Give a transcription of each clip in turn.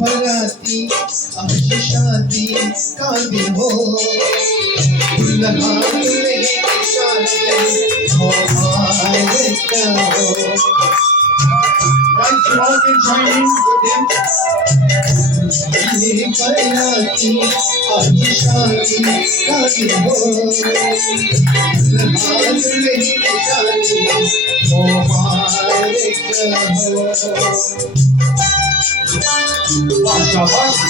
बराती आमची शादी कादी हो दुल्हाने शादी हो मारे हो. Right, you all can join in with him. बराती आमची शादी कादी हो दुल्हाने शादी हो मारे हो. Shabash.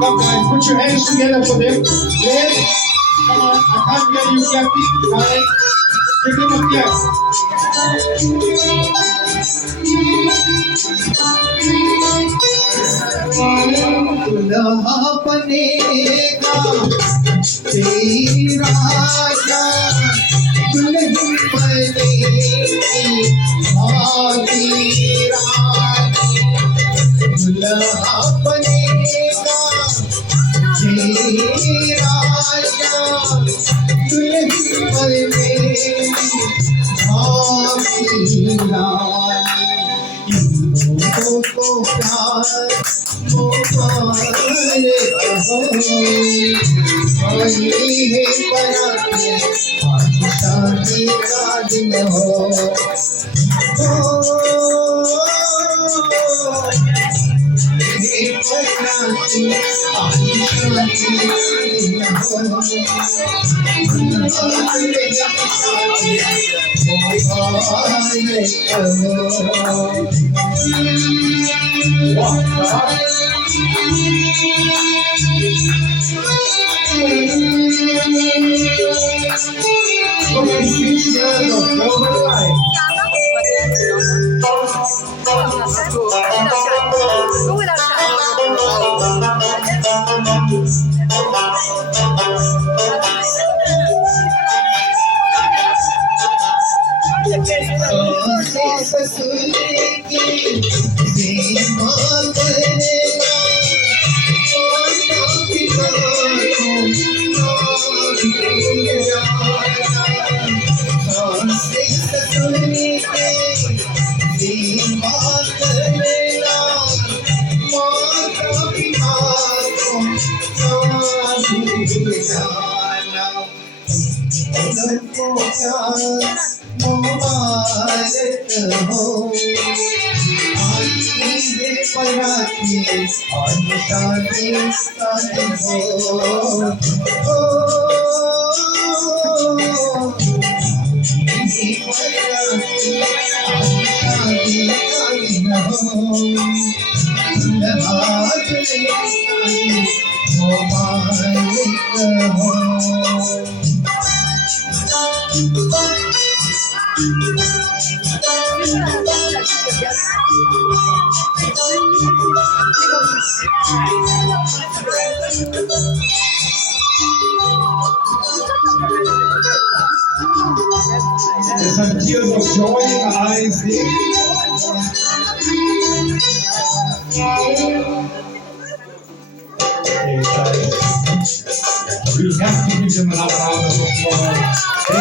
Come guys, put your hands together for them. Yes. Come on, I can't hear you, Kathy. Right. Give them a yes. दुल्हा बनेगा तेरा राजा दुल्हन बनेगी भाभी रानी. दुल्हा बनेगा तेरा राजा दुल्हन बनेगी भाभी रानी. को प्यार मुबारक हो. आई है बराती आज शादी का दिन हो. बराती आज शादी का दिन हो. There's some tears of joy in the eyes there. We have to give them another round of applause.